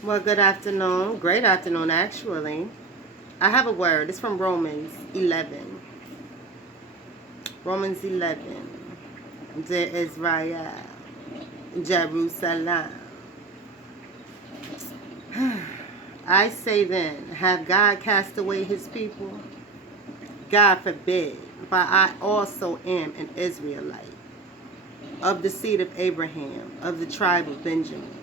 Well, good afternoon. Great afternoon, actually. I have a word. It's from Romans 11. Romans 11. De Israel, Jerusalem. I say then, have God cast away his people? God forbid. For I also am an Israelite, of the seed of Abraham, of the tribe of Benjamin.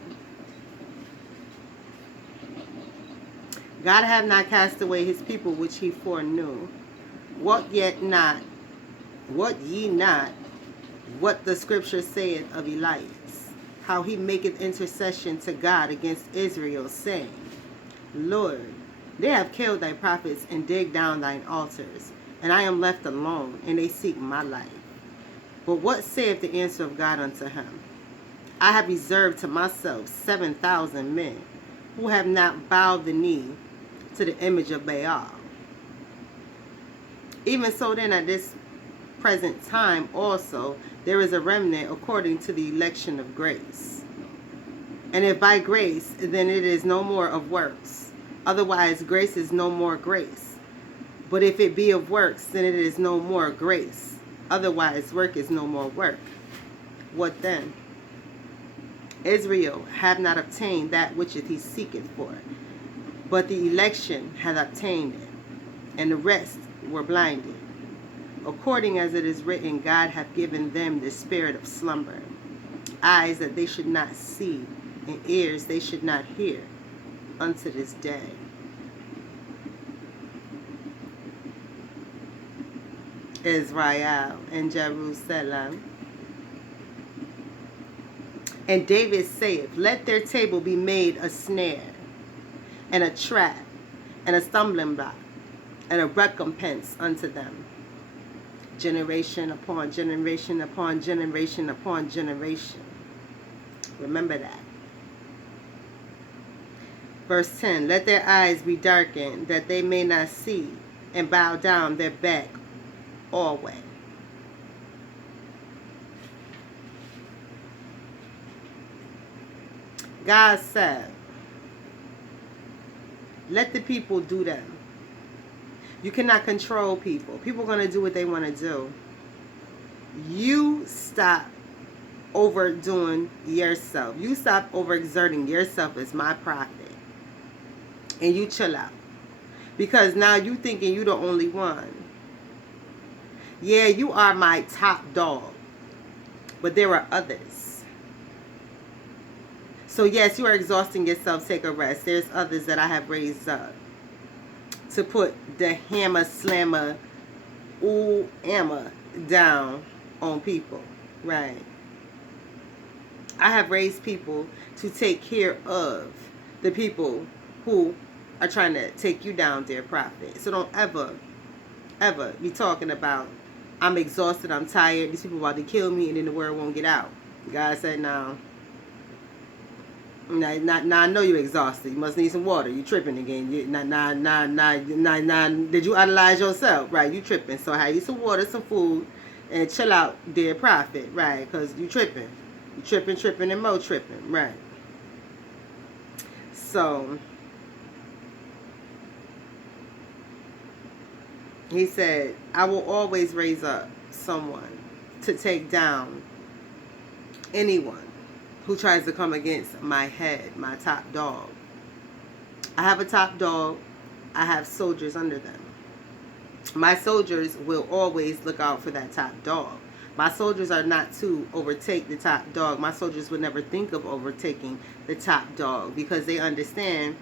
God have not cast away his people which he foreknew. What yet not? What ye not? What the scripture saith of Elias, how he maketh intercession to God against Israel, saying, Lord, they have killed thy prophets and digged down thine altars, and I am left alone, and they seek my life. But what saith the answer of God unto him? I have reserved to myself 7,000 men, who have not bowed the knee to the image of Baal. Even so then at this present time also there is a remnant according to the election of grace. And if by grace, then it is no more of works. Otherwise grace is no more grace. But if it be of works, then it is no more grace. Otherwise work is no more work. What then? Israel have not obtained that which he seeketh for, but the election hath obtained it, and the rest were blinded. According as it is written, God hath given them the spirit of slumber, eyes that they should not see, and ears they should not hear, unto this day. Israel and Jerusalem. And David saith, let their table be made a snare, and a trap, and a stumbling block, and a recompense unto them. Generation upon generation upon generation upon generation. Remember that. Verse 10, let their eyes be darkened, that they may not see, and bow down their back always. God said, let the people do them. You cannot control people. People are going to do what they want to do. You stop overdoing yourself. You stop overexerting yourself as my prophet. And you chill out. Because now you thinking you the only one. Yeah, you are my top dog. But there are others. So yes, you are exhausting yourself. Take a rest. There's others that I have raised up to put the hammer slammer ooh hammer down on people. Right. I have raised people to take care of the people who are trying to take you down, dear prophet. So don't ever be talking about, I'm exhausted, I'm tired, these people about to kill me, and then the word won't get out. God said, no. Now I know you're exhausted. You must need some water. You tripping again. Did you idolize yourself? Right, you tripping. So have you some water, some food, and chill out, dear prophet. Right, because you tripping. You tripping, and more tripping. Right. So, he said, I will always raise up someone to take down anyone who tries to come against my head, my top dog. I have a top dog. I have soldiers under them. My soldiers will always look out for that top dog. My soldiers are not to overtake the top dog. My soldiers would never think of overtaking the top dog because they understand,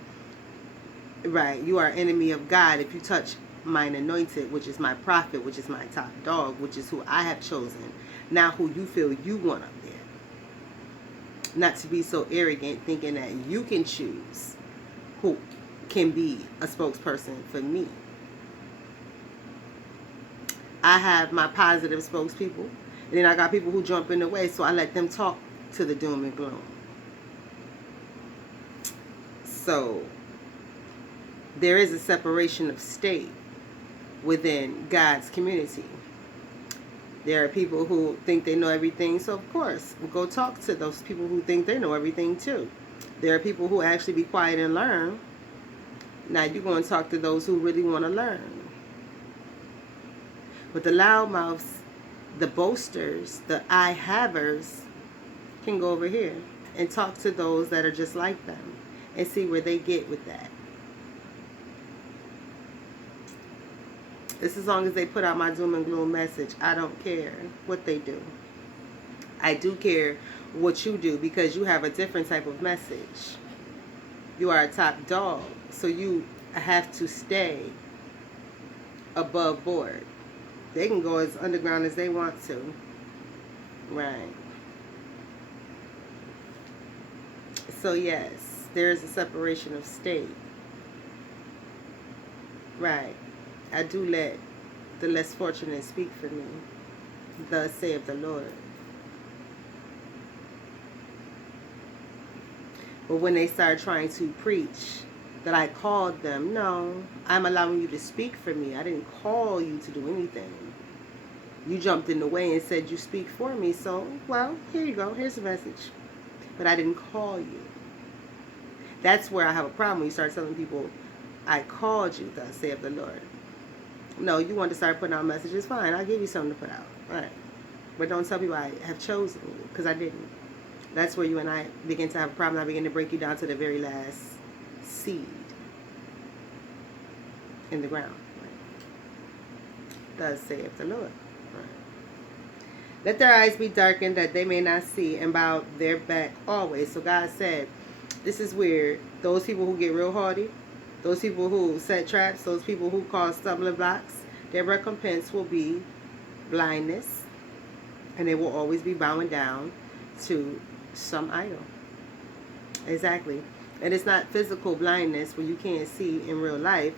right, you are enemy of God if you touch mine anointed, which is my prophet, which is my top dog, which is who I have chosen. Now who you feel you want up there. Not to be so arrogant thinking that you can choose who can be a spokesperson for me. I have my positive spokespeople, and then I got people who jump in the way, so I let them talk to the doom and gloom. So there is a separation of state within God's community. There are people who think they know everything, so of course, we'll go talk to those people who think they know everything too. There are people who actually be quiet and learn. Now you're going to talk to those who really want to learn. But the loudmouths, the boasters, the I-havers can go over here and talk to those that are just like them and see where they get with that. Just as long as they put out my doom and gloom message, I don't care what they do. I do care what you do, because you have a different type of message. You are a top dog, so you have to stay above board. They can go as underground as they want to. Right. So yes, there is a separation of state. Right. I do let the less fortunate speak for me. Thus saith the Lord. But when they start trying to preach that I called them, no, I'm allowing you to speak for me. I didn't call you to do anything. You jumped in the way and said you speak for me. So, well, here you go. Here's the message. But I didn't call you. That's where I have a problem when you start telling people, I called you, thus saith the Lord. No, you want to start putting out messages, fine. I'll give you something to put out. All right. But don't tell people I have chosen you, because I didn't. That's where you and I begin to have a problem. I begin to break you down to the very last seed in the ground. Right. Thus saith the Lord. Right. Let their eyes be darkened that they may not see, and bow their back always. So God said, this is weird. Those people who get real haughty, those people who set traps, those people who cause stumbling blocks, their recompense will be blindness, and they will always be bowing down to some idol. Exactly. And it's not physical blindness where you can't see in real life.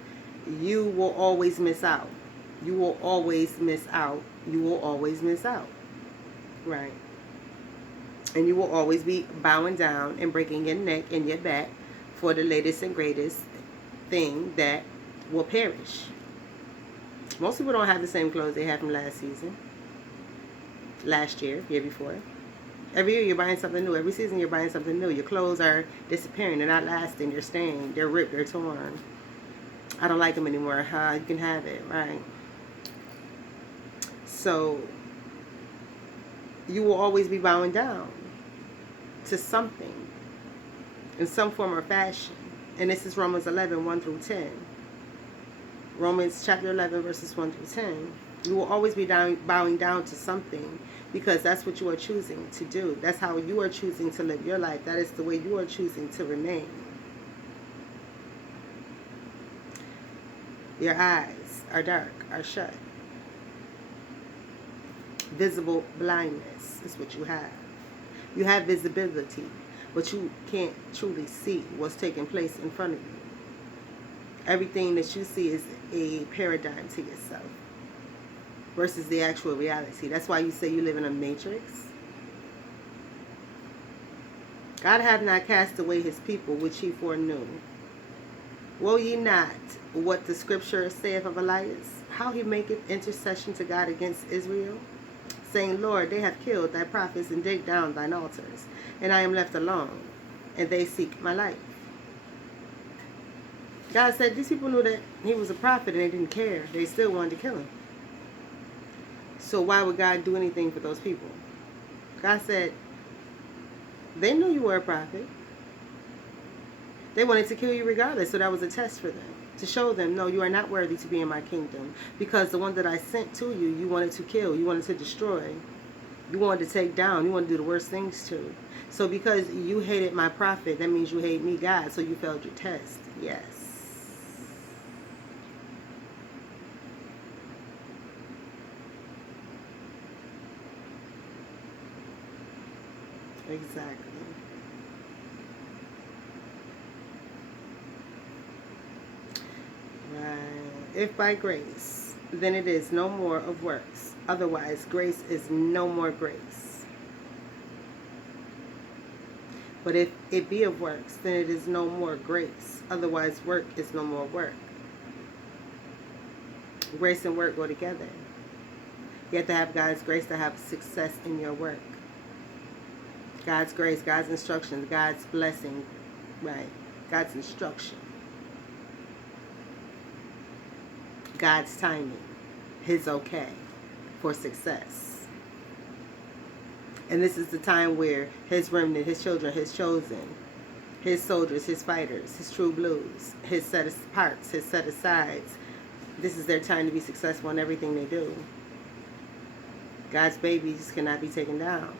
You will always miss out. You will always miss out. You will always miss out. Right. And you will always be bowing down and breaking your neck and your back for the latest and greatest thing that will perish. Most people don't have the same clothes they had from last season, last year, year before. Every year you're buying something new. Every season you're buying something new. Your clothes are disappearing. They're not lasting. They're stained. They're ripped. They're torn. I don't like them anymore. You can have it, right? So you will always be bowing down to something in some form or fashion. And this is Romans 11, 1 through 10. Romans chapter 11, verses 1 through 10. You will always be bowing down to something, because that's what you are choosing to do. That's how you are choosing to live your life. That is the way you are choosing to remain. Your eyes are dark, are shut. Visible blindness is what you have. You have visibility, but you can't truly see what's taking place in front of you. Everything that you see is a paradigm to yourself versus the actual reality. That's why you say you live in a matrix. God hath not cast away his people, which he foreknew. Woe ye not what the scripture saith of Elias, how he maketh intercession to God against Israel, saying, Lord, they have killed thy prophets and digged down thine altars, and I am left alone, and they seek my life. God said these people knew that he was a prophet and they didn't care. They still wanted to kill him. So why would God do anything for those people? God said they knew you were a prophet. They wanted to kill you regardless, so that was a test for them, to show them, no, you are not worthy to be in my kingdom, because the one that I sent to you, you wanted to kill, you wanted to destroy, you wanted to take down, you wanted to do the worst things to. So because you hated my prophet, that means you hate me, God, so you failed your test. Yes. Exactly. Right. If by grace, then it is no more of works. Otherwise, grace is no more grace. But if it be of works, then it is no more grace. Otherwise, work is no more work. Grace and work go together. You have to have God's grace to have success in your work. God's grace, God's instructions, God's blessing, Right. God's instruction. God's timing. His okay for success. And this is the time where his remnant, his children, his chosen, his soldiers, his fighters, his true blues, his set aparts, his set asides, this is their time to be successful in everything they do. God's babies cannot be taken down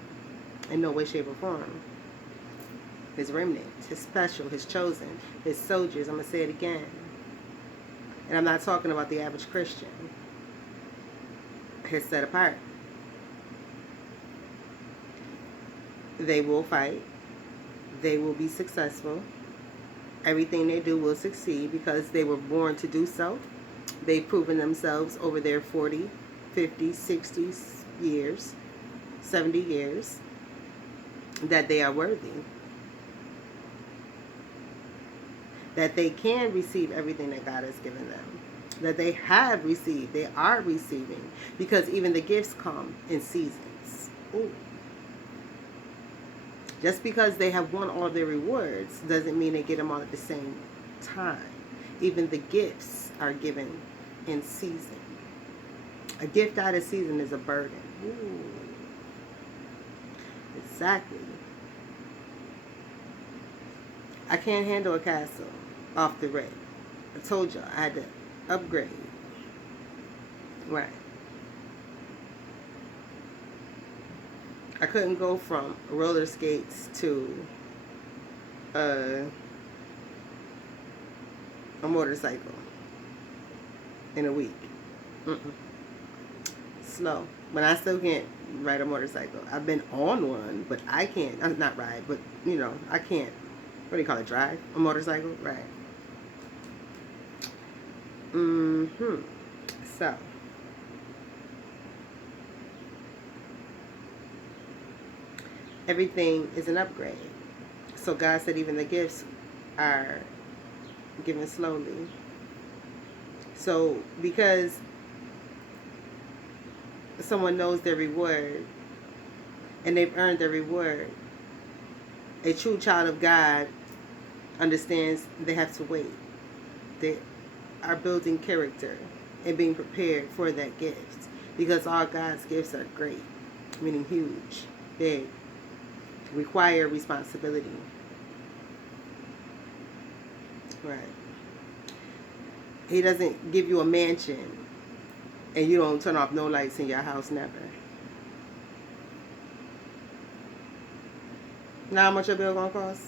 in no way, shape, or form. His remnant, his special, his chosen, his soldiers, I'm going to say it again. And I'm not talking about the average Christian. His set apart. They will fight. They will be successful. Everything they do will succeed because they were born to do so. They've proven themselves over their 40, 50, 60 years, 70 years that they are worthy. That they can receive everything that God has given them. That they have received, they are receiving. Because even the gifts come in seasons. Ooh. Just because they have won all their rewards doesn't mean they get them all at the same time. Even the gifts are given in season. A gift out of season is a burden. Ooh. Exactly. I can't handle a castle off the rip. I told you I had to upgrade. Right. I couldn't go from roller skates to a motorcycle in a week. Slow. But I still can't ride a motorcycle. I've been on one, but I can't. I'm not ride, but you know, I can't. What do you call it? Drive a motorcycle? Right. So. Everything is an upgrade. So God said even the gifts are given slowly. So because someone knows their reward and they've earned their reward, a true child of God understands they have to wait. They are building character and being prepared for that gift. Because all God's gifts are great, meaning huge, big, require responsibility. Right. He doesn't give you a mansion and you don't turn off no lights in your house, never. Now how much your bill gonna cost?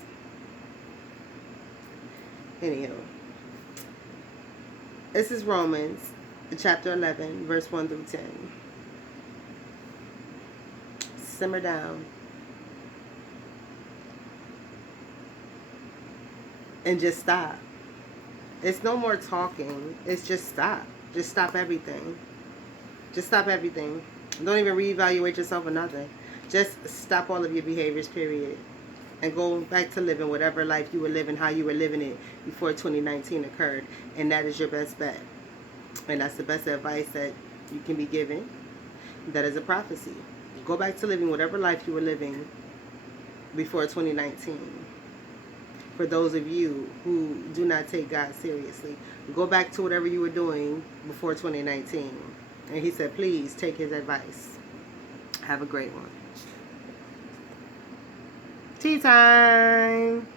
Anyhow. This is Romans chapter 11, verse 1 through 10. Simmer down. And just stop. It's no more talking. It's just stop. Just stop everything. Just stop everything. Don't even reevaluate yourself or nothing. Just stop all of your behaviors, period. And go back to living whatever life you were living, how you were living it before 2019 occurred. And that is your best bet. And that's the best advice that you can be given. That is a prophecy. Go back to living whatever life you were living before 2019. For those of you who do not take God seriously, go back to whatever you were doing before 2019. And he said, please take his advice. Have a great one. Tea time.